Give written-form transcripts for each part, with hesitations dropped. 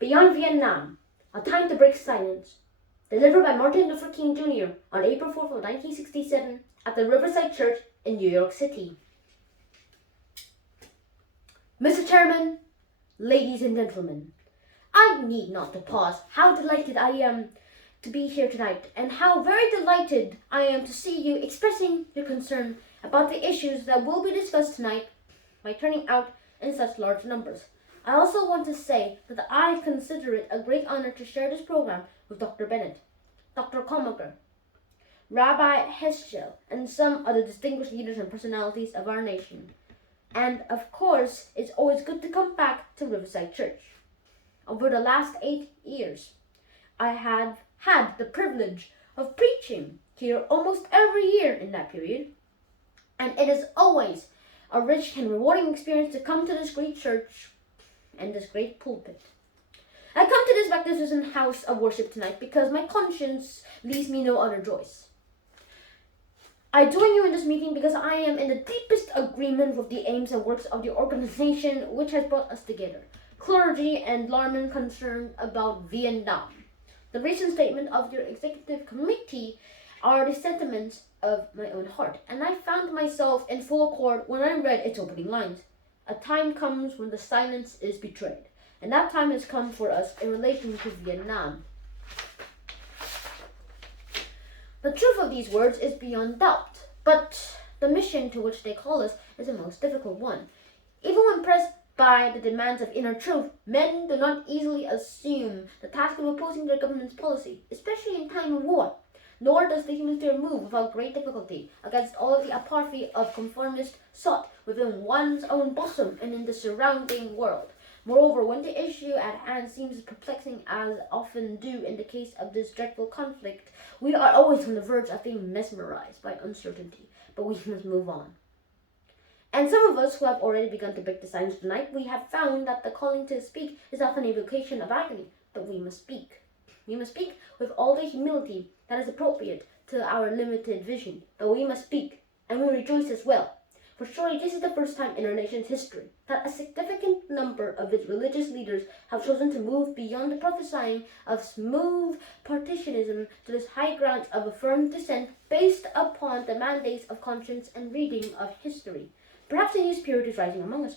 Beyond Vietnam, A Time to Break Silence, delivered by Martin Luther King Jr. on April 4th of 1967 at the Riverside Church in New York City. Mr. Chairman, ladies and gentlemen, I need not to pause how delighted I am to be here tonight, and how very delighted I am to see you expressing your concern about the issues that will be discussed tonight by turning out in such large numbers. I also want to say that I consider it a great honor to share this program with Dr. Bennett, Dr. Komaker, Rabbi Heschel, and some other distinguished leaders and personalities of our nation. And of course, it's always good to come back to Riverside Church. Over the last 8 years, I have had the privilege of preaching here almost every year in that period, and it is always a rich and rewarding experience to come to this great church and this great pulpit. I come to this magnificent house of worship tonight because my conscience leaves me no other choice. I join you in this meeting because I am in the deepest agreement with the aims and works of the organization which has brought us together, clergy and laymen concerned about Vietnam. The recent statement of your executive committee are the sentiments of my own heart, and I found myself in full accord when I read its opening lines. A time comes when the silence is betrayed, and that time has come for us in relation to Vietnam. The truth of these words is beyond doubt, but the mission to which they call us is a most difficult one. Even when pressed by the demands of inner truth, men do not easily assume the task of opposing their government's policy, especially in time of war. Nor does the hemisphere move without great difficulty against all of the apathy of conformists sought within one's own bosom and in the surrounding world. Moreover, when the issue at hand seems as perplexing as often do in the case of this dreadful conflict, we are always on the verge of being mesmerized by uncertainty, but we must move on. And some of us who have already begun to break the silence tonight, we have found that the calling to speak is often a vocation of agony, but we must speak. We must speak with all the humility that is appropriate to our limited vision, but we must speak, and we rejoice as well. For surely this is the first time in our nation's history that a significant number of its religious leaders have chosen to move beyond the prophesying of smooth partitionism to this high ground of a firm dissent based upon the mandates of conscience and reading of history. Perhaps a new spirit is rising among us.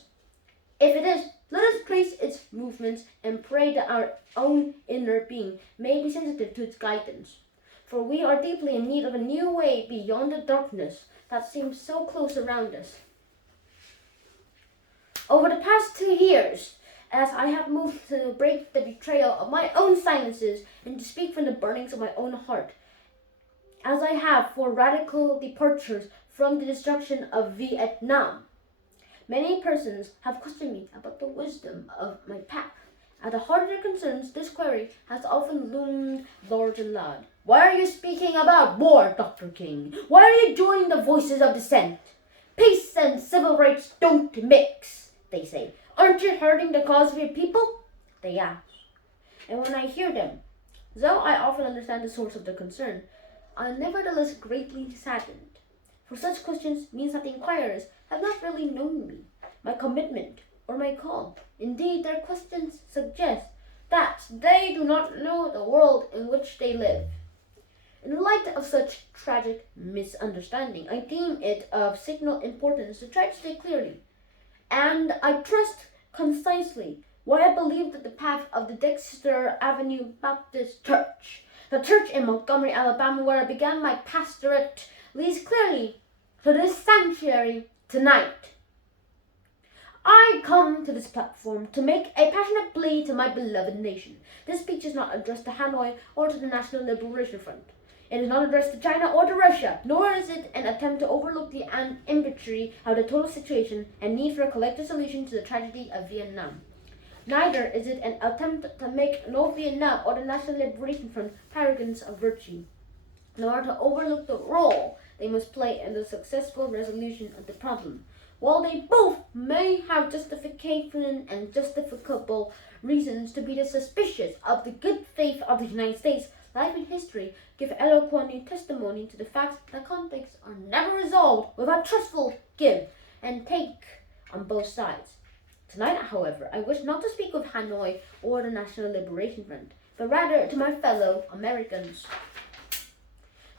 If it is, let us trace its movements and pray that our own inner being may be sensitive to its guidance. For we are deeply in need of a new way beyond the darkness that seems so close around us. Over the past 2 years, as I have moved to break the betrayal of my own silences and to speak from the burnings of my own heart, as I have for radical departures from the destruction of Vietnam, many persons have questioned me about the wisdom of my path. At the heart of their concerns, this query has often loomed large and loud. Why are you speaking about war, Dr. King? Why are you joining the voices of dissent? Peace and civil rights don't mix, they say. Aren't you hurting the cause of your people? They ask. And when I hear them, though I often understand the source of their concern, I am nevertheless greatly saddened. For such questions means that the inquirers have not really known me, my commitment, or my call. Indeed, their questions suggest that they do not know the world in which they live. In light of such tragic misunderstanding, I deem it of signal importance to try to state clearly, and I trust concisely, why I believe that the path of the Dexter Avenue Baptist Church, the church in Montgomery, Alabama, where I began my pastorate, leads clearly to this sanctuary tonight. I come to this platform to make a passionate plea to my beloved nation. This speech is not addressed to Hanoi or to the National Liberation Front. It is not addressed to China or to Russia, nor is it an attempt to overlook the imagery of the total situation and need for a collective solution to the tragedy of Vietnam. Neither is it an attempt to make North Vietnam or the National Liberation Front paragons of virtue, nor to overlook the role they must play in the successful resolution of the problem. While they both may have justification and justificable reasons to be suspicious of the good faith of the United States, life and history give eloquent testimony to the fact that conflicts are never resolved without trustful give and take on both sides. Tonight, however, I wish not to speak of Hanoi or the National Liberation Front, but rather to my fellow Americans.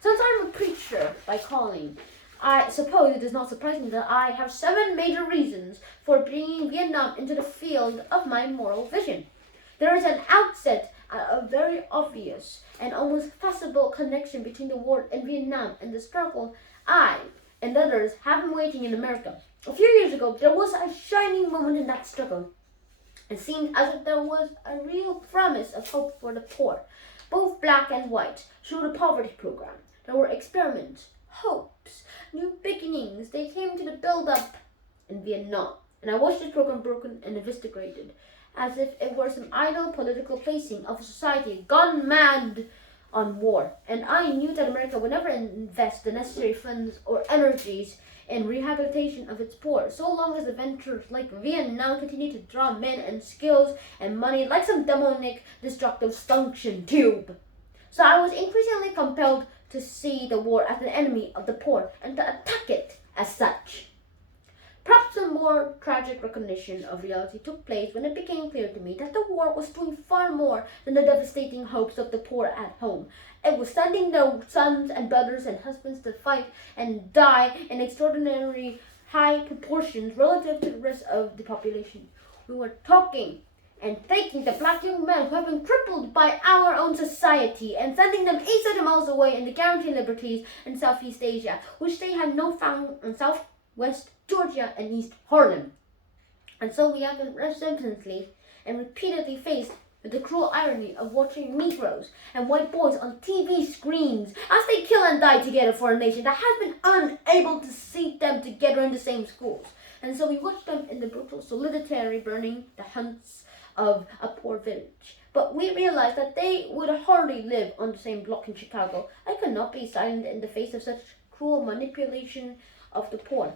Since I'm a preacher by calling, I suppose it is not surprising that I have 7 major reasons for bringing Vietnam into the field of my moral vision. There is an outset, a very obvious and almost possible connection between the war in Vietnam and the struggle I and others have been waging in America. A few years ago, there was a shining moment in that struggle. It seemed as if there was a real promise of hope for the poor, both black and white, through the poverty program. There were experiments, hopes, new beginnings. They came to the build-up in Vietnam, and I watched this program broken and eviscerated, as if it were some idle political placing of a society gone mad on war. And I knew that America would never invest the necessary funds or energies in rehabilitation of its poor, so long as the ventures like Vietnam continue to draw men and skills and money like some demonic destructive suction tube. So I was increasingly compelled to see the war as an enemy of the poor and to attack it as such. Perhaps a more tragic recognition of reality took place when it became clear to me that the war was doing far more than the devastating hopes of the poor at home. It was sending their sons and brothers and husbands to fight and die in extraordinary high proportions relative to the rest of the population. We were talking and taking the black young men who have been crippled by our own society and sending them 800 miles away in the guaranteed liberties in Southeast Asia, which they had no found in Southwest Georgia and East Harlem. And so we have been relentlessly and repeatedly faced with the cruel irony of watching Negroes and white boys on TV screens as they kill and die together for a nation that has been unable to seat them together in the same schools. And so we watched them in the brutal solidarity burning the huts of a poor village. But we realized that they would hardly live on the same block in Chicago. I could not be silent in the face of such cruel manipulation of the poor.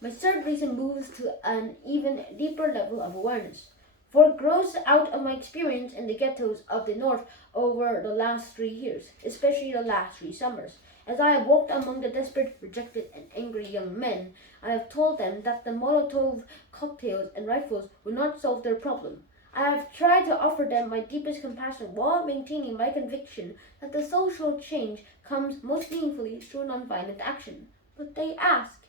My third reason moves to an even deeper level of awareness, for it grows out of my experience in the ghettos of the North over the last 3 years, especially the last 3 summers. As I have walked among the desperate, rejected, and angry young men, I have told them that the Molotov cocktails and rifles will not solve their problem. I have tried to offer them my deepest compassion while maintaining my conviction that the social change comes most meaningfully through nonviolent action. But they ask,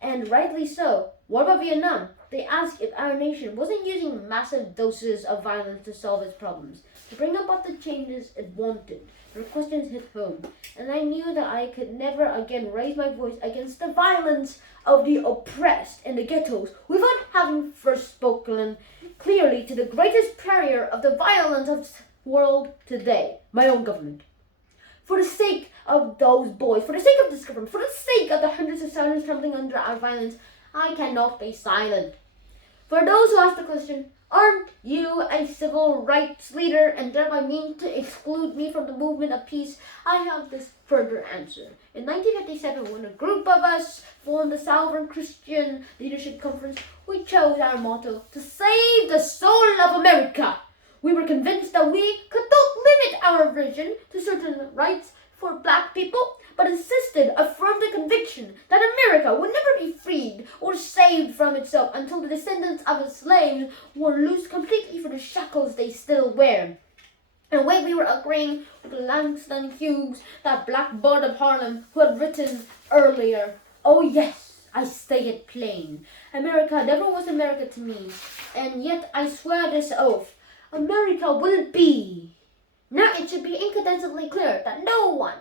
and rightly so, what about Vietnam? They ask if our nation wasn't using massive doses of violence to solve its problems, to bring about the changes it wanted. Their questions hit home, and I knew that I could never again raise my voice against the violence of the oppressed in the ghettos without having first spoken clearly to the greatest pariah of the violence of the world today, my own government. For the sake of those boys, for the sake of this government, for the sake of the hundreds of thousands trembling under our violence, I cannot be silent. For those who ask the question, aren't you a civil rights leader and thereby mean to exclude me from the movement of peace? I have this further answer. In 1957, when a group of us formed the Southern Christian Leadership Conference, we chose our motto, to save the soul of America. We were convinced that we could not limit our vision to certain rights for black people, but insisted, affirmed the conviction that America would never be freed or saved from itself until the descendants of its slaves were loosed completely from the shackles they still wear. In a way, we were agreeing with Langston Hughes, that black bard of Harlem, who had written earlier, "Oh yes, I say it plain. America never was America to me, and yet I swear this oath, America will be." Now it should be incontestably clear that no one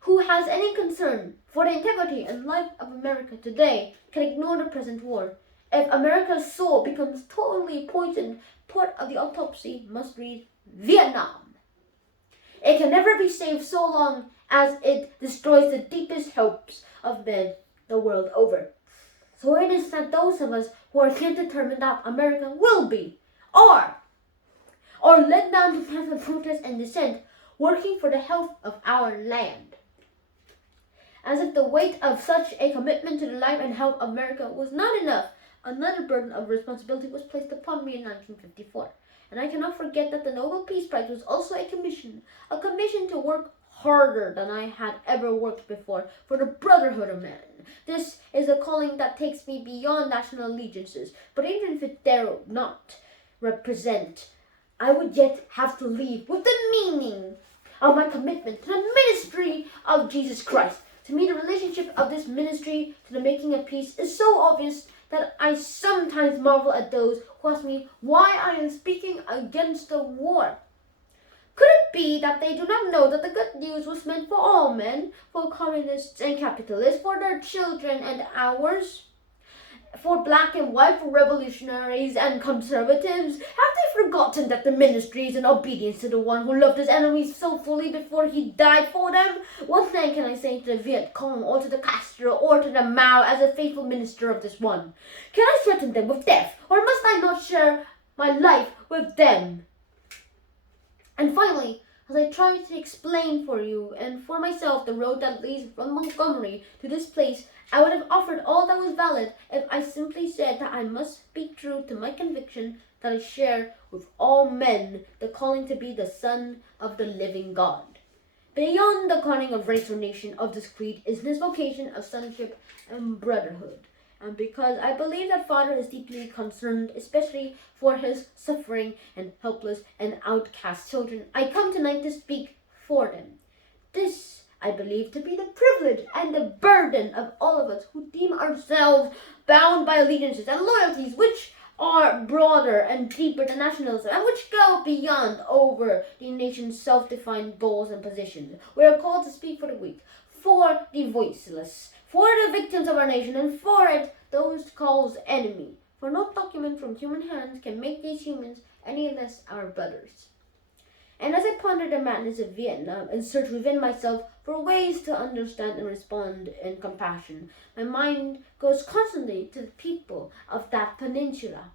who has any concern for the integrity and life of America today can ignore the present war. If America's soul becomes totally poisoned, part of the autopsy must read Vietnam. It can never be saved so long as it destroys the deepest hopes of men the world over. So it is that those of us who are here determined that America will be, or led down the path of protest and dissent, working for the health of our land. As if the weight of such a commitment to the life and health of America was not enough, another burden of responsibility was placed upon me in 1954. And I cannot forget that the Nobel Peace Prize was also a commission to work harder than I had ever worked before for the brotherhood of man. This is a calling that takes me beyond national allegiances, but even if it dare not represent, I would yet have to leave with the meaning of my commitment to the ministry of Jesus Christ. To me, the relationship of this ministry to the making of peace is so obvious that I sometimes marvel at those who ask me why I am speaking against the war. Could it be that they do not know that the good news was meant for all men, for communists and capitalists, for their children and ours, for black and white, for revolutionaries and conservatives? Have they forgotten that the ministry is in obedience to the one who loved his enemies so fully before he died for them? What then can I say to the Viet Cong or to the Castro or to the Mao as a faithful minister of this one? Can I threaten them with death, or must I not share my life with them? And finally, as I try to explain for you and for myself the road that leads from Montgomery to this place, I would have offered all that was valid if I simply said that I must speak true to my conviction that I share with all men the calling to be the son of the living God. Beyond the calling of race or nation of this creed is this vocation of sonship and brotherhood. And because I believe that Father is deeply concerned, especially for his suffering and helpless and outcast children, I come tonight to speak for them. This I believe to be the privilege and the burden of all of us who deem ourselves bound by allegiances and loyalties which are broader and deeper than nationalism and which go beyond over the nation's self-defined goals and positions. We are called to speak for the weak, for the voiceless, for the victims of our nation, and for it, those called enemy. For no document from human hands can make these humans any less our brothers. And as I ponder the madness of Vietnam and search within myself for ways to understand and respond in compassion, my mind goes constantly to the people of that peninsula.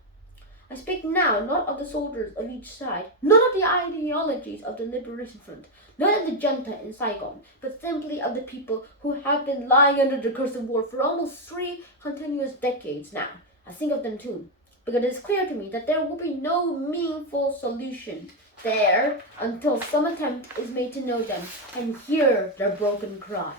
I speak now not of the soldiers of each side, not of the ideologies of the Liberation Front, not of the junta in Saigon, but simply of the people who have been lying under the curse of war for almost 3 continuous decades now. I think of them too, because it is clear to me that there will be no meaningful solution there until some attempt is made to know them and hear their broken cries.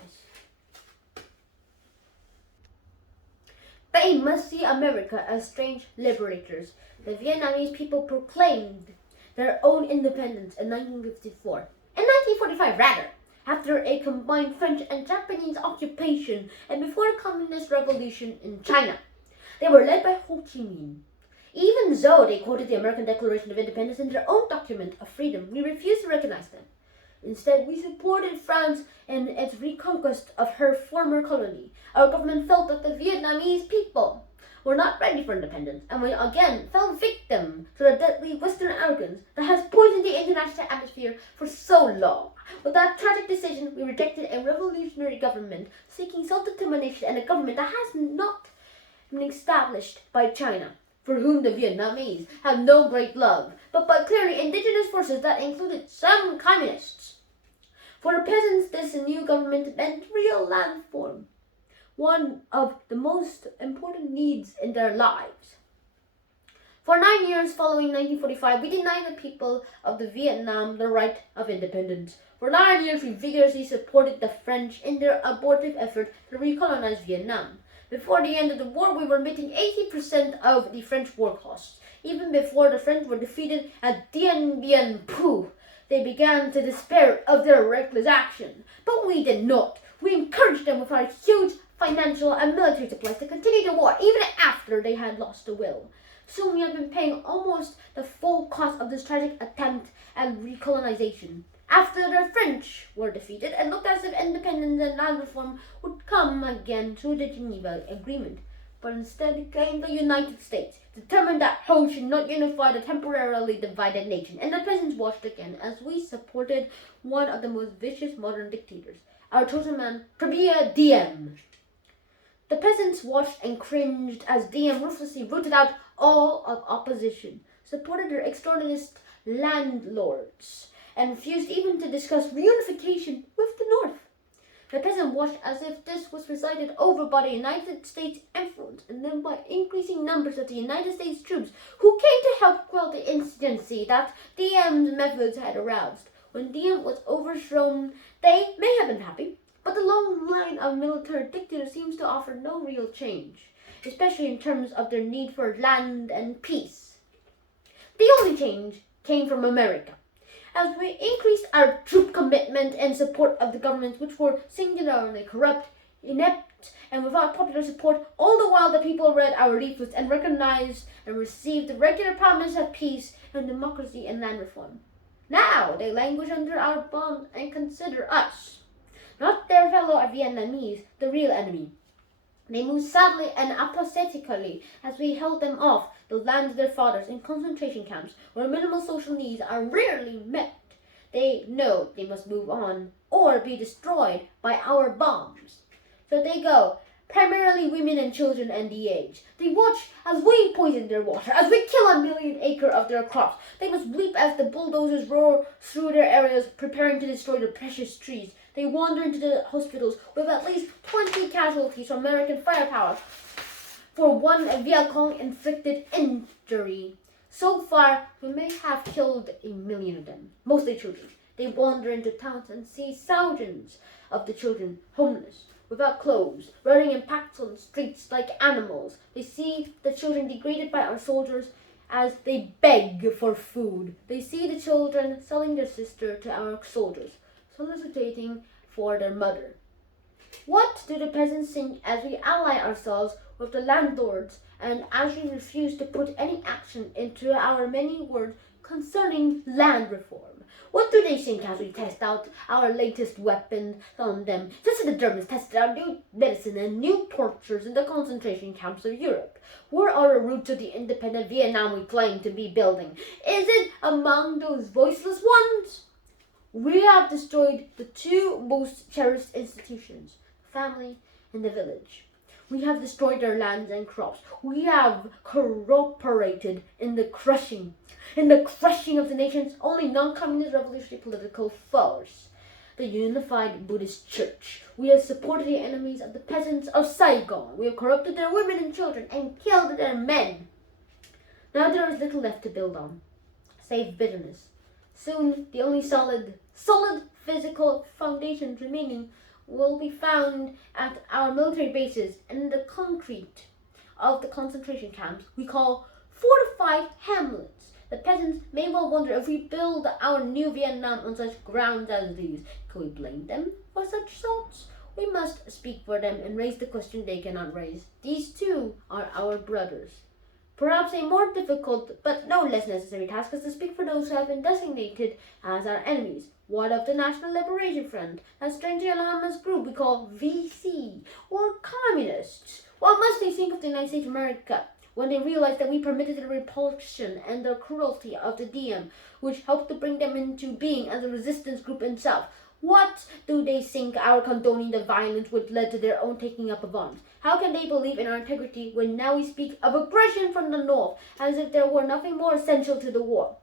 They must see America as strange liberators. The Vietnamese people proclaimed their own independence in 1954. In 1945, rather, after a combined French and Japanese occupation and before the Communist Revolution in China. They were led by Ho Chi Minh. Even though they quoted the American Declaration of Independence in their own document of freedom, we refused to recognize them. Instead, we supported France in its reconquest of her former colony. Our government felt that the Vietnamese people were not ready for independence, and we again fell victim to the deadly Western arrogance that has poisoned the international atmosphere for so long. With that tragic decision, we rejected a revolutionary government seeking self-determination and a government that has not been established by China, for whom the Vietnamese have no great love, but by clearly indigenous forces that included some communists. For the peasants, this new government meant real land reform, one of the most important needs in their lives. For 9 years following 1945, we denied the people of the Vietnam the right of independence. For 9 years, we vigorously supported the French in their abortive effort to recolonize Vietnam. Before the end of the war, we were meeting 80% of the French war costs. Even before the French were defeated at Dien Bien Phu, they began to despair of their reckless action. But we did not. We encouraged them with our huge financial and military supplies to continue the war even after they had lost the will. Soon we have been paying almost the full cost of this tragic attempt at recolonization. After the French were defeated, it looked as if independence and land reform would come again through the Geneva Agreement. But instead came the United States, determined that Ho should not unify the temporarily divided nation, and the peasants watched again as we supported one of the most vicious modern dictators, our chosen man, Premier Diem. The peasants watched and cringed as Diem ruthlessly rooted out all of opposition, supported their extortionist landlords, and refused even to discuss reunification with the North. The peasant watched as if this was presided over by the United States influence, and then by increasing numbers of the United States troops who came to help quell the insurgency that Diem's methods had aroused. When Diem was overthrown, they may have been happy, but the long line of military dictators seems to offer no real change, especially in terms of their need for land and peace. The only change came from America. As we increased our troop commitment and support of the governments which were singularly corrupt, inept, and without popular support, all the while the people read our leaflets and recognized and received the regular promise of peace and democracy and land reform. Now they languish under our bombs and consider us, not their fellow Vietnamese, the real enemy. They moved sadly and apathetically as we held them off the land of their fathers in concentration camps where minimal social needs are rarely met. They know they must move on or be destroyed by our bombs. So they go, primarily women and children and the aged. They watch as we poison their water, as we kill 1 million acres of their crops. They must weep as the bulldozers roar through their areas preparing to destroy the precious trees. They wander into the hospitals with at least 20 casualties from American firepower for one Viet Cong inflicted injury. So far, we may have killed 1 million of them, mostly children. They wander into towns and see thousands of the children homeless, without clothes, running in packs on the streets like animals. They see the children degraded by our soldiers as they beg for food. They see the children selling their sister to our soldiers, soliciting for their mother. What do the peasants think as we ally ourselves with the landlords and as we refuse to put any action into our many words concerning land reform? What do they think as we test out our latest weapons on them, just as the Germans tested out new medicine and new tortures in the concentration camps of Europe? Where are the roots of the independent Vietnam we claim to be building? Is it among those voiceless ones? We have destroyed the two most cherished institutions, family and the village. We have destroyed their lands and crops. We have cooperated in the crushing of the nation's only non-communist revolutionary political force, the Unified Buddhist Church. We have supported the enemies of the peasants of Saigon. We have corrupted their women and children and killed their men. Now there is little left to build on, save bitterness. Soon, the only solid physical foundations remaining will be found at our military bases and in the concrete of the concentration camps we call fortified hamlets. The peasants may well wonder if we build our new Vietnam on such grounds as these. Can we blame them for such thoughts? We must speak for them and raise the question they cannot raise. These too are our brothers. Perhaps a more difficult but no less necessary task is to speak for those who have been designated as our enemies. What of the National Liberation Front, that strangely anonymous group we call VC, or communists? What must they think of the United States of America when they realize that we permitted the repulsion and the cruelty of the Diem, which helped to bring them into being as a resistance group itself? What do they think our condoning the violence which led to their own taking up of arms? How can they believe in our integrity when now we speak of aggression from the North as if there were nothing more essential to the war?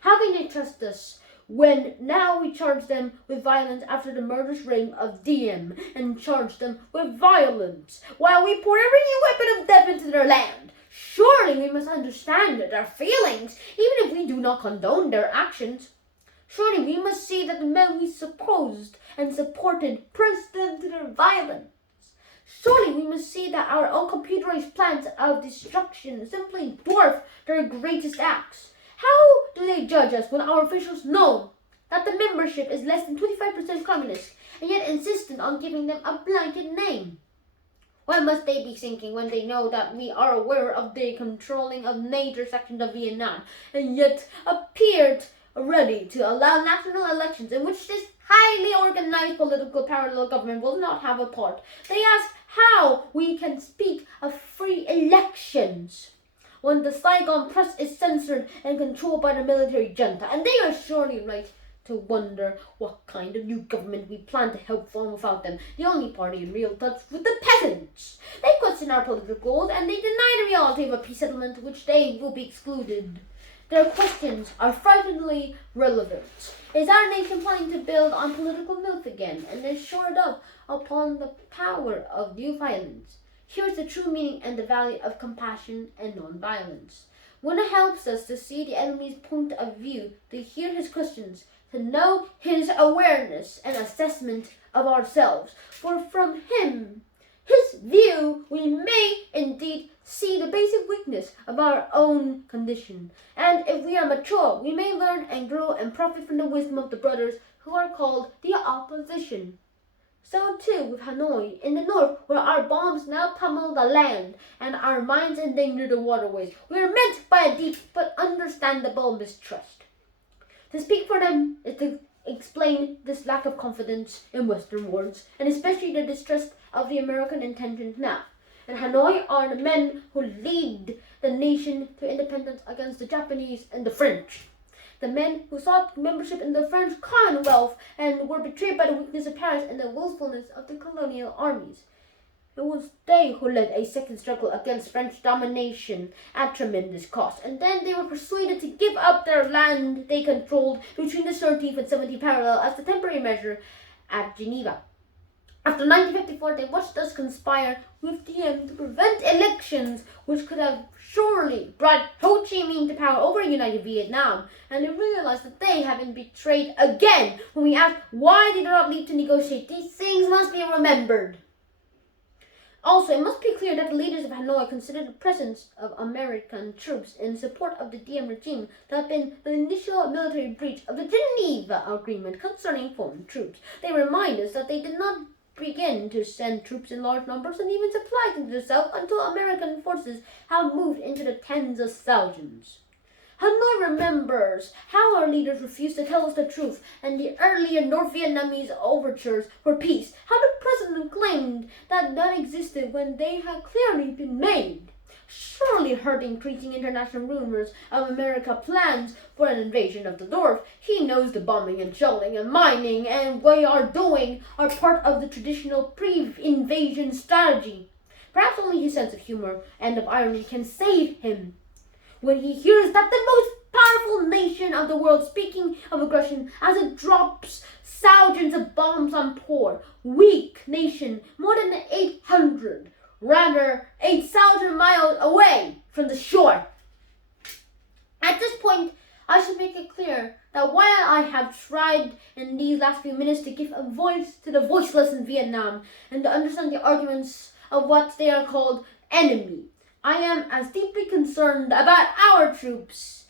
How can they trust us when now we charge them with violence after the murderous reign of Diem and charge them with violence while we pour every new weapon of death into their land? Surely we must understand their feelings, even if we do not condone their actions. Surely we must see that the men we supposed and supported pressed them to their violence. Surely we must see that our own computerized plans of destruction simply dwarf their greatest acts. How do they judge us when our officials know that the membership is less than 25% communist and yet insistent on giving them a blanket name? What must they be thinking when they know that we are aware of the controlling of major sections of Vietnam and yet appeared ready to allow national elections in which this highly organized political parallel government will not have a part? They ask how we can speak of free elections when the Saigon press is censored and controlled by the military junta, and they are surely right to wonder what kind of new government we plan to help form without them, the only party in real touch with the peasants. They question our political goals and they deny the reality of a peace settlement which they will be excluded. Their questions are frighteningly relevant. Is our nation planning to build on political myth again and is shored up upon the power of new violence? Here's the true meaning and the value of compassion and non-violence. One helps us to see the enemy's point of view, to hear his questions, to know his awareness and assessment of ourselves. For from his view, we may indeed see the basic weakness of our own condition. And if we are mature, we may learn and grow and profit from the wisdom of the brothers who are called the opposition. So too with Hanoi in the north, where our bombs now pummel the land and our mines endanger the waterways. We are met by a deep but understandable mistrust. To speak for them is to explain this lack of confidence in Western words, and especially the distrust of the American intentions now. And Hanoi are the men who lead the nation to independence against the Japanese and the French. The men who sought membership in the French Commonwealth and were betrayed by the weakness of Paris and the willfulness of the colonial armies. It was they who led a second struggle against French domination at tremendous cost, and then they were persuaded to give up their land they controlled between the 13th and 17th parallel as a temporary measure at Geneva. After 1954, they watched us conspire with Diem to prevent elections which could have surely brought Ho Chi Minh to power over a united Vietnam, and they realized that they had been betrayed again. When we asked why they did not leave to negotiate, these things must be remembered. Also, it must be clear that the leaders of Hanoi considered the presence of American troops in support of the Diem regime to have been the initial military breach of the Geneva Agreement concerning foreign troops. They remind us that they did not begin to send troops in large numbers and even supplies into the south until American forces had moved into the tens of thousands. Hanoi remembers how our leaders refused to tell us the truth and the earlier North Vietnamese overtures for peace, how the president claimed that none existed when they had clearly been made. Surely heard increasing international rumors of America's plans for an invasion of the North. He knows the bombing and shelling and mining and we are doing are part of the traditional pre-invasion strategy. Perhaps only his sense of humor and of irony can save him when he hears that the most powerful nation of the world speaking of aggression as it drops thousands of bombs on poor, weak nation more than 800, rather 8,000 miles away from the shore. At this point, I should make it clear that while I have tried in these last few minutes to give a voice to the voiceless in Vietnam and to understand the arguments of what they are called enemy, I am as deeply concerned about our troops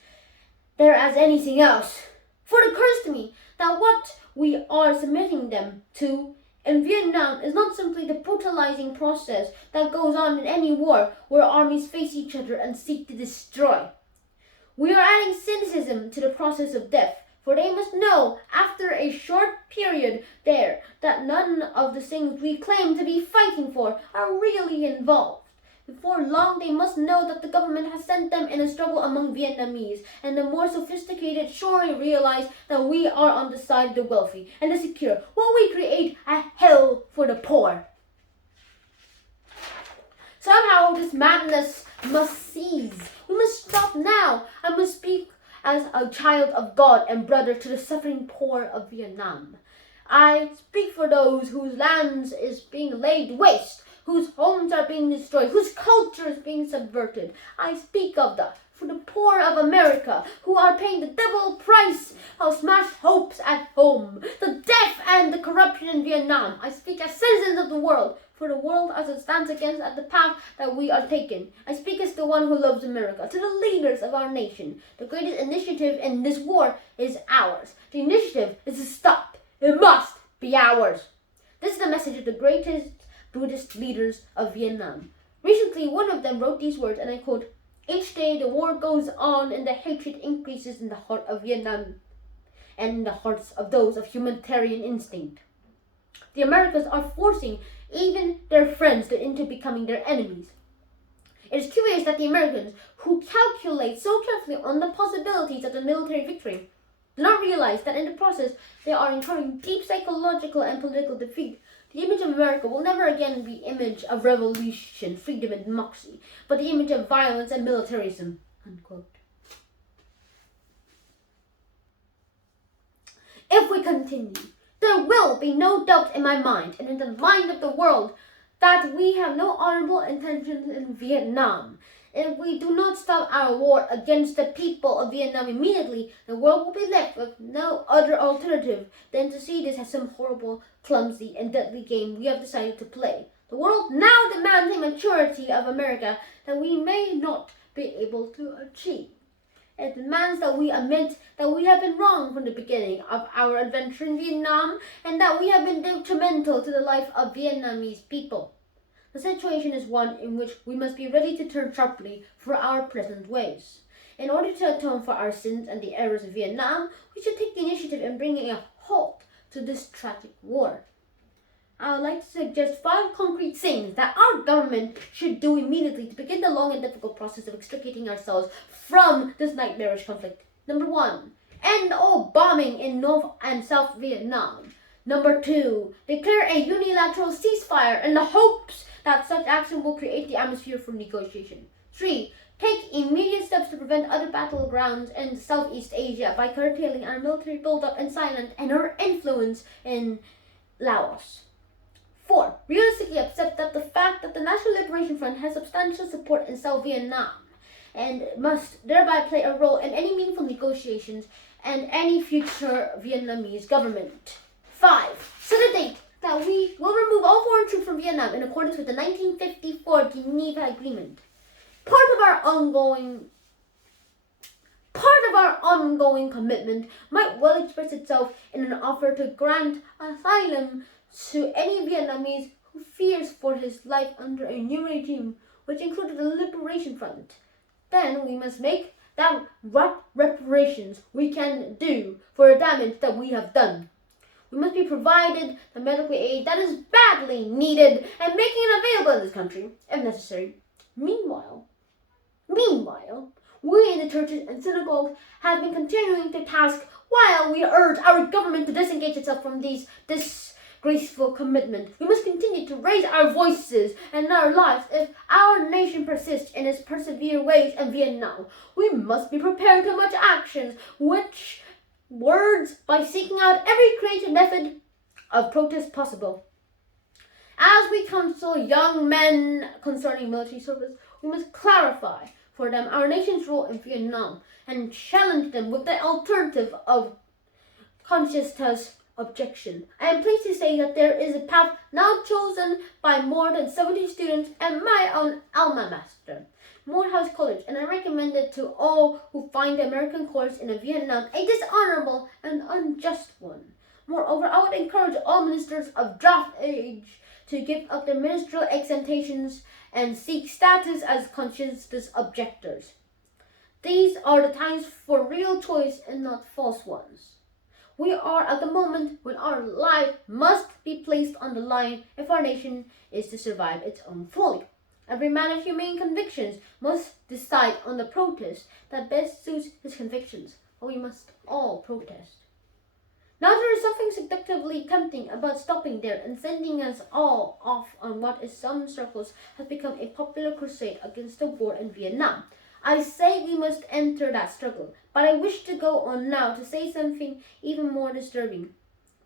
there as anything else. For it occurs to me that what we are submitting them to in Vietnam is not simply the brutalizing process that goes on in any war where armies face each other and seek to destroy. We are adding cynicism to the process of death, for they must know after a short period there that none of the things we claim to be fighting for are really involved. Before long, they must know that the government has sent them in a struggle among Vietnamese, and the more sophisticated surely realize that we are on the side of the wealthy and the secure, while we create a hell for the poor. Somehow, this madness must cease. We must stop now. I must speak as a child of God and brother to the suffering poor of Vietnam. I speak for those whose lands is being laid waste, whose homes are being destroyed, whose culture is being subverted. I speak for the poor of America, who are paying the double price of smashed hopes at home, the death and the corruption in Vietnam. I speak as citizens of the world, for the world as it stands against at the path that we are taking. I speak as the one who loves America, to the leaders of our nation. The greatest initiative in this war is ours. The initiative is to stop. It must be ours. This is the message of the greatest Buddhist leaders of Vietnam. Recently, one of them wrote these words, and I quote, "Each day the war goes on and the hatred increases in the heart of Vietnam and in the hearts of those of humanitarian instinct. The Americans are forcing even their friends into becoming their enemies. It is curious that the Americans, who calculate so carefully on the possibilities of the military victory, do not realize that in the process they are incurring deep psychological and political defeat. The image of America will never again be image of revolution, freedom, and democracy, but the image of violence and militarism." Unquote. If we continue, there will be no doubt in my mind and in the mind of the world that we have no honorable intentions in Vietnam. If we do not stop our war against the people of Vietnam immediately, the world will be left with no other alternative than to see this as some horrible, clumsy, and deadly game we have decided to play. The world now demands a maturity of America that we may not be able to achieve. It demands that we admit that we have been wrong from the beginning of our adventure in Vietnam and that we have been detrimental to the life of Vietnamese people. The situation is one in which we must be ready to turn sharply from our present ways. In order to atone for our sins and the errors of Vietnam, we should take the initiative in bringing a halt to this tragic war. I would like to suggest 5 concrete things that our government should do immediately to begin the long and difficult process of extricating ourselves from this nightmarish conflict. Number 1, end all bombing in North and South Vietnam. Number 2, declare a unilateral ceasefire in the hopes that such action will create the atmosphere for negotiation. 3, take immediate steps to prevent other battlegrounds in Southeast Asia by curtailing our military buildup in Thailand and our influence in Laos. 4, realistically accept that the fact that the National Liberation Front has substantial support in South Vietnam and must thereby play a role in any meaningful negotiations and any future Vietnamese government. 5, set a date that we will remove all foreign troops from Vietnam in accordance with the 1954 Geneva Agreement. Part of our ongoing commitment might well express itself in an offer to grant asylum to any Vietnamese who fears for his life under a new regime, which included the Liberation Front. Then we must make that what reparations we can do for the damage that we have done. We must be provided the medical aid that is badly needed and making it available in this country, if necessary. Meanwhile, we in the churches and synagogues have been continuing to task while we urge our government to disengage itself from these disgraceful commitments. We must continue to raise our voices and our lives if our nation persists in its persevere ways in Vietnam. We must be preparing to much actions, which words by seeking out every creative method of protest possible. As we counsel young men concerning military service, we must clarify for them our nation's role in Vietnam and challenge them with the alternative of conscientious objection. I am pleased to say that there is a path now chosen by more than 70 students at my own alma mater, Morehouse College, and I recommend it to all who find the American course in Vietnam a dishonorable and unjust one. Moreover, I would encourage all ministers of draft age to give up their ministerial exemptions and seek status as conscientious objectors. These are the times for real choice and not false ones. We are at the moment when our life must be placed on the line if our nation is to survive its own folly. Every man of humane convictions must decide on the protest that best suits his convictions, but we must all protest. Now there is something seductively tempting about stopping there and sending us all off on what in some circles has become a popular crusade against the war in Vietnam. I say we must enter that struggle, but I wish to go on now to say something even more disturbing.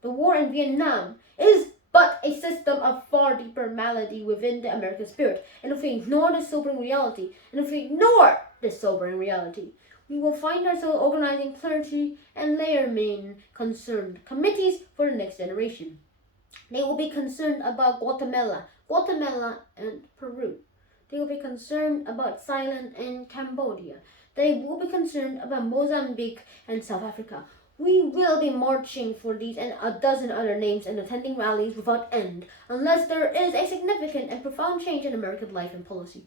The war in Vietnam is but a system of far deeper malady within the American spirit, and if we ignore this sobering reality, we will find ourselves organizing clergy and laymen concerned committees for the next generation. They will be concerned about Guatemala and Peru. They will be concerned about Thailand and Cambodia. They will be concerned about Mozambique and South Africa. We will be marching for these and a dozen other names and attending rallies without end, unless there is a significant and profound change in American life and policy.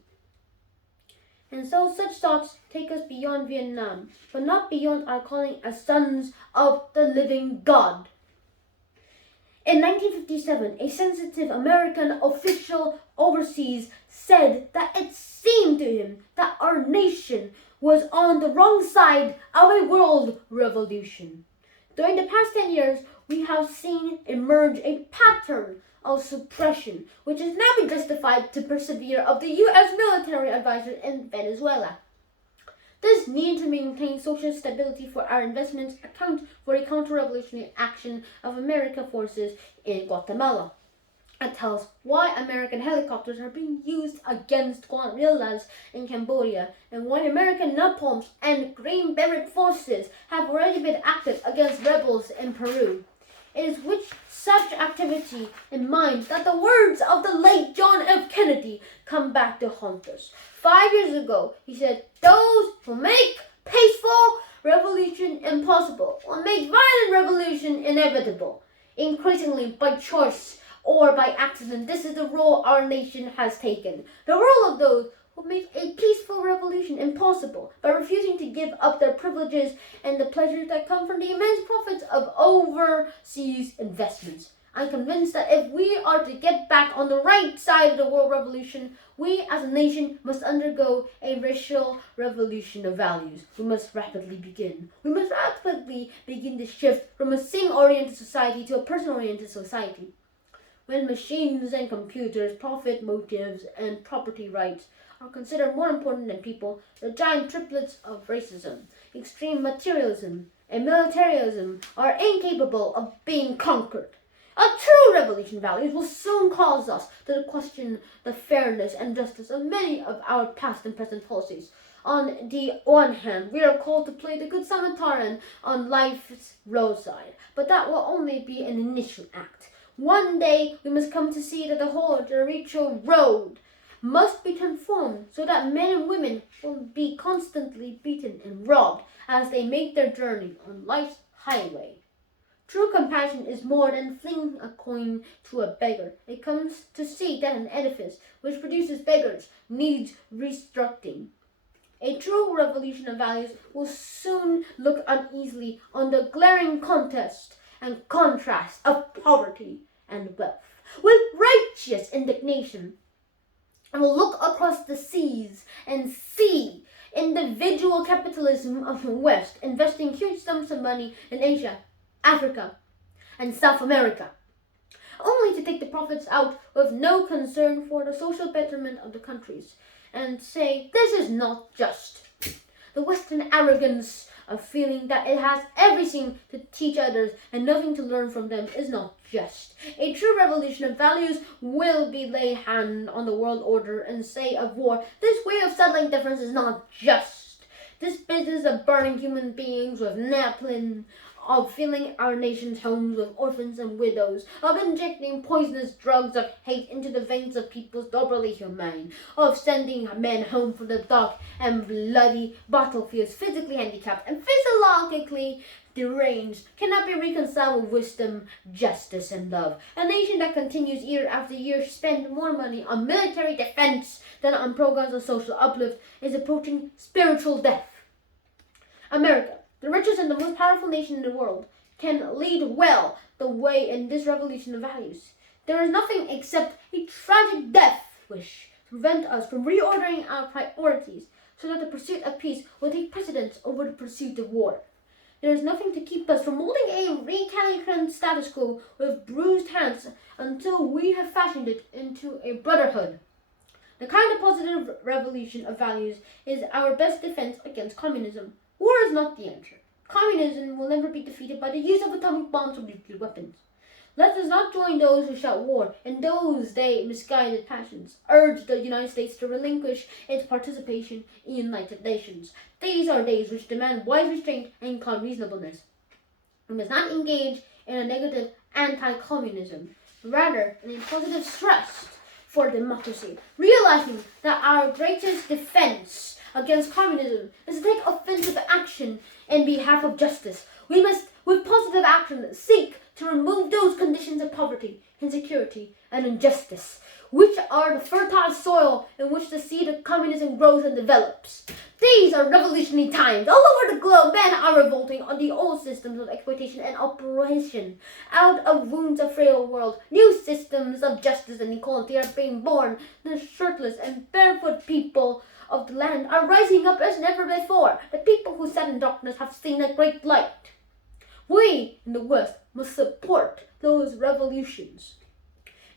And so such thoughts take us beyond Vietnam, but not beyond our calling as sons of the living God. In 1957, a sensitive American official overseas said that it seemed to him that our nation was on the wrong side of a world revolution. During the past 10 years, we have seen emerge a pattern of suppression, which has now been justified to persevere of the U.S. military advisors in Venezuela. This need to maintain social stability for our investments account for a counter-revolutionary action of American forces in Guatemala. It tells why American helicopters are being used against guerrillas in Cambodia and why American napalms and Green Beret forces have already been active against rebels in Peru. It is with such activity in mind that the words of the late John F. Kennedy come back to haunt us. 5 years ago, he said, "Those who make peaceful revolution impossible will make violent revolution inevitable, increasingly by choice or by accident. This is the role our nation has taken. The role of those who make a peaceful revolution impossible by refusing to give up their privileges and the pleasures that come from the immense profits of overseas investments." I'm convinced that if we are to get back on the right side of the world revolution, we as a nation must undergo a racial revolution of values. We must rapidly begin. We must rapidly begin the shift from a thing-oriented society to a person-oriented society. When machines and computers, profit motives, and property rights are considered more important than people, the giant triplets of racism, extreme materialism, and militarism are incapable of being conquered. A true revolution of values will soon cause us to question the fairness and justice of many of our past and present policies. On the one hand, we are called to play the good Samaritan on life's roadside, but that will only be an initial act. One day, we must come to see that the whole Jericho road must be transformed so that men and women will be constantly beaten and robbed as they make their journey on life's highway. True compassion is more than flinging a coin to a beggar. It comes to see that an edifice which produces beggars needs restructuring. A true revolution of values will soon look uneasily on the glaring contest and contrast of poverty and wealth. With righteous indignation, and will look across the seas and see individual capitalism of the West investing huge sums of money in Asia, Africa, and South America, only to take the profits out with no concern for the social betterment of the countries, and say, "This is not just." The Western arrogance of feeling that it has everything to teach others and nothing to learn from them is not just. A true revolution of values will be lay hand on the world order and say of war, "This way of settling difference is not just." This business of burning human beings with napalm, of filling our nation's homes with orphans and widows, of injecting poisonous drugs of hate into the veins of peoples doubly humane, of sending men home from the dark and bloody battlefields physically handicapped and physiologically deranged, cannot be reconciled with wisdom, justice, and love. A nation that continues year after year to spend more money on military defense than on programs of social uplift is approaching spiritual death. America, the richest and the most powerful nation in the world, can lead well the way in this revolution of values. There is nothing except a tragic death wish to prevent us from reordering our priorities so that the pursuit of peace will take precedence over the pursuit of war. There is nothing to keep us from molding a recalcitrant status quo with bruised hands until we have fashioned it into a brotherhood. The kind of positive revolution of values is our best defense against communism. War is not the answer. Communism will never be defeated by the use of atomic bombs or nuclear weapons. Let us not join those who shout war in those misguided passions, urge the United States to relinquish its participation in the United Nations. These are days which demand wise restraint and calm reasonableness. We must not engage in a negative anti-communism, rather in a positive thrust for democracy, realizing that our greatest defense against communism is to take offensive action in behalf of justice. We must, with positive action, seek to remove those conditions of poverty, insecurity, and injustice, which are the fertile soil in which the seed of communism grows and develops. These are revolutionary times. All over the globe, men are revolting on the old systems of exploitation and oppression. Out of wounds of frail world, new systems of justice and equality are being born. The shirtless and barefoot people of the land are rising up as never before. The people who sat in darkness have seen a great light. We in the West must support those revolutions.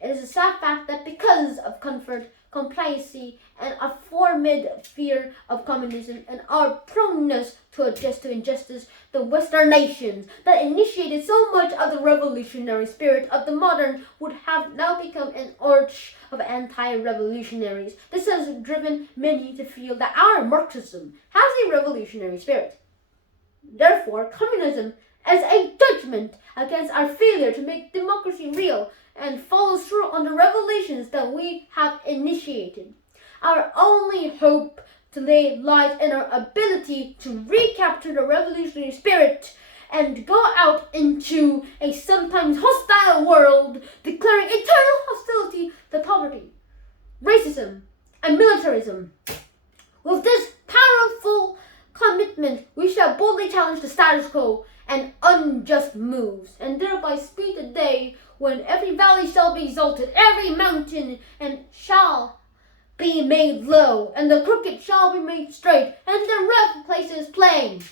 It is a sad fact that because of comfort, complacency, and a formid fear of communism, and our proneness to adjust to injustice, the Western nations that initiated so much of the revolutionary spirit of the modern would have now become an arch of anti-revolutionaries. This has driven many to feel that our Marxism has a revolutionary spirit. Therefore, communism as a judgment against our failure to make democracy real and follows through on the revelations that we have initiated. Our only hope today lies in our ability to recapture the revolutionary spirit and go out into a sometimes hostile world, declaring eternal hostility to poverty, racism, and militarism. With this powerful commitment, we shall boldly challenge the status quo and unjust moves, and thereby speed the day when every valley shall be exalted, every mountain and shall be made low, and the crooked shall be made straight, and the rough places plain.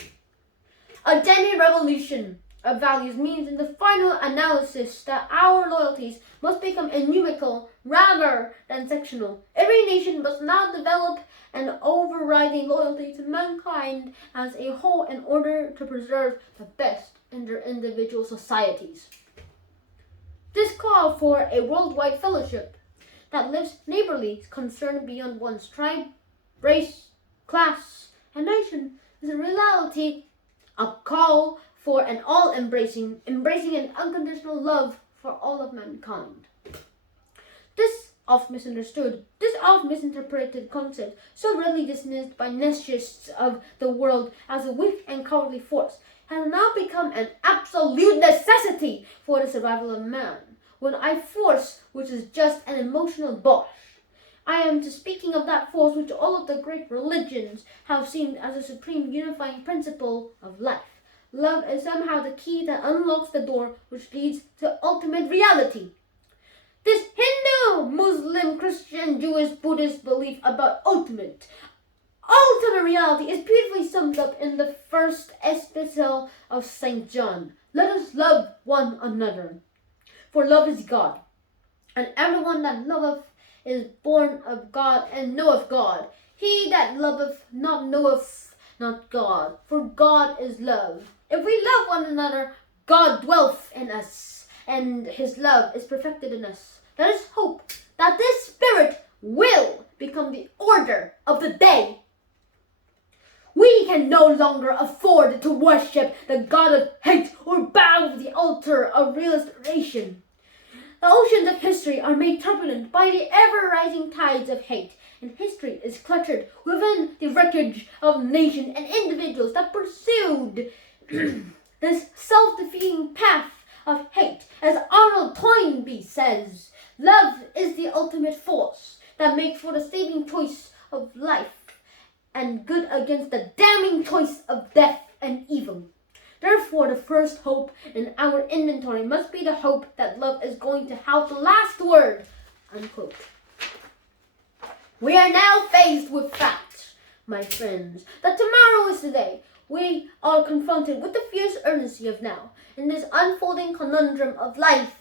A genuine revolution of values means in the final analysis that our loyalties must become inimical rather than sectional. Every nation must now develop an overriding loyalty to mankind as a whole in order to preserve the best in their individual societies. This call for a worldwide fellowship that lives neighborly, concerned beyond one's tribe, race, class, and nation is in reality a call for an all-embracing, and unconditional love for all of mankind. This oft misinterpreted concept, so readily dismissed by nationalists of the world as a weak and cowardly force, has now become an absolute necessity for the survival of man, when a force which is just an emotional bosh. I am speaking of that force which all of the great religions have seen as a supreme unifying principle of life. Love is somehow the key that unlocks the door which leads to ultimate reality. This Hindu, Muslim, Christian, Jewish, Buddhist belief about ultimate reality is beautifully summed up in the first epistle of St. John. Let us love one another, for love is God, and everyone that loveth is born of God and knoweth God. He that loveth not knoweth not God, for God is love. If we love one another, God dwelleth in us, and his love is perfected in us. Let us hope that this spirit will become the order of the day. We can no longer afford to worship the God of hate or bow to the altar of restoration. The oceans of history are made turbulent by the ever-rising tides of hate, and history is cluttered within the wreckage of nations and individuals that pursued this self-defeating path of hate. As Arnold Toynbee says, love is the ultimate force that makes for the saving choice of life and good against the damning choice of death and evil. Therefore, the first hope in our inventory must be the hope that love is going to have the last word, unquote. We are now faced with facts, my friends, that tomorrow is today. We are confronted with the fierce urgency of now, in this unfolding conundrum of life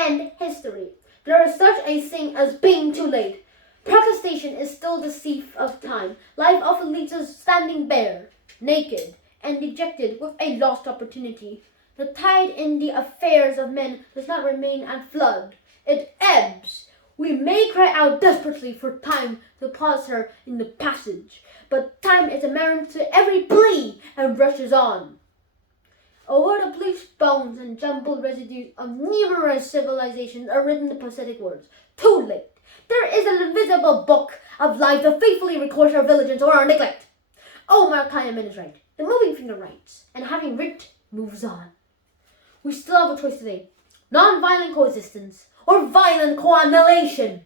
and history. There is such a thing as being too late. Protestation is still the thief of time. Life often leaves us standing bare, naked, and dejected with a lost opportunity. The tide in the affairs of men does not remain at flood. It ebbs. We may cry out desperately for time to pause her in the passage, but time is immune to every plea and rushes on. Over the bleached bones and jumbled residues of numerous civilizations are written the pathetic words, too late. There is an invisible book of life that faithfully records our vigilance or our neglect. Omar Khayyam is right. The moving finger writes, and having writ, moves on. We still have a choice today. Non-violent coexistence or violent co-annihilation.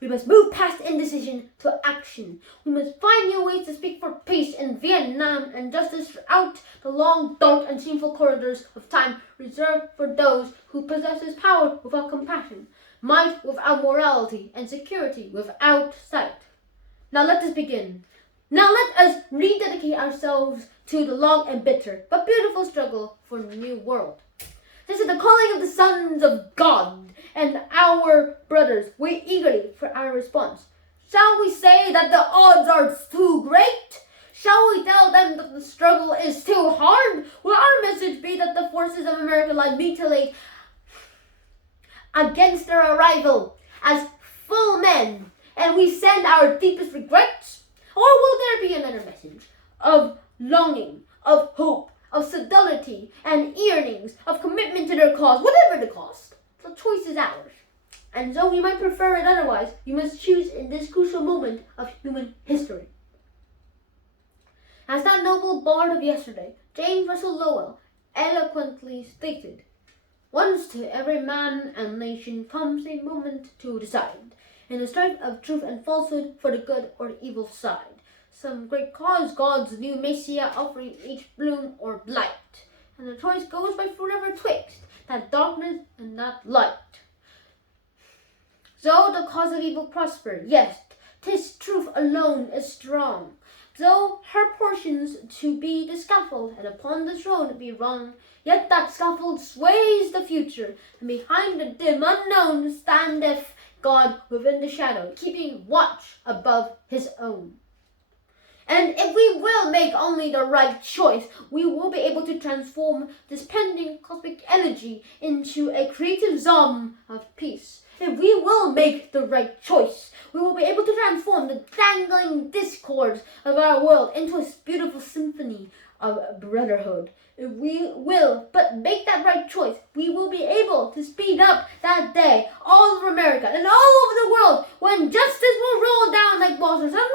We must move past indecision to action. We must find new ways to speak for peace in Vietnam and justice throughout the long, dark, and shameful corridors of time reserved for those who possess power without compassion, might without morality, and security without sight. Now let us begin. Now let us rededicate ourselves to the long and bitter but beautiful struggle for the new world. This is the calling of the sons of God, and our brothers wait eagerly for our response. Shall we say that the odds are too great? Shall we tell them that the struggle is too hard? Will our message be that the forces of America lie mutilate against their arrival as full men, and we send our deepest regrets? Or will there be another message of longing, of hope, of fidelity and yearnings, of commitment to their cause, whatever the cost? The choice is ours. And though we might prefer it otherwise, we must choose in this crucial moment of human history. As that noble bard of yesterday, James Russell Lowell, eloquently stated, "Once to every man and nation comes a moment to decide, in the strife of truth and falsehood for the good or evil side. Some great cause, God's new Messiah offering each bloom or blight, and the choice goes by forever twixt that darkness and that light. Though the cause of evil prosper, yes, 'tis truth alone is strong. Though her portions to be the scaffold, and upon the throne be wrong, yet that scaffold sways the future, and behind the dim unknown standeth God within the shadow, keeping watch above his own. And if we will make only the right choice, we will be able to transform this pending cosmic energy into a creative zone of peace. If we will make the right choice, we will be able to transform the dangling discords of our world into a beautiful symphony of brotherhood. If we will but make that right choice, we will be able to speed up that day all over America and all over the world when justice will roll down like waters and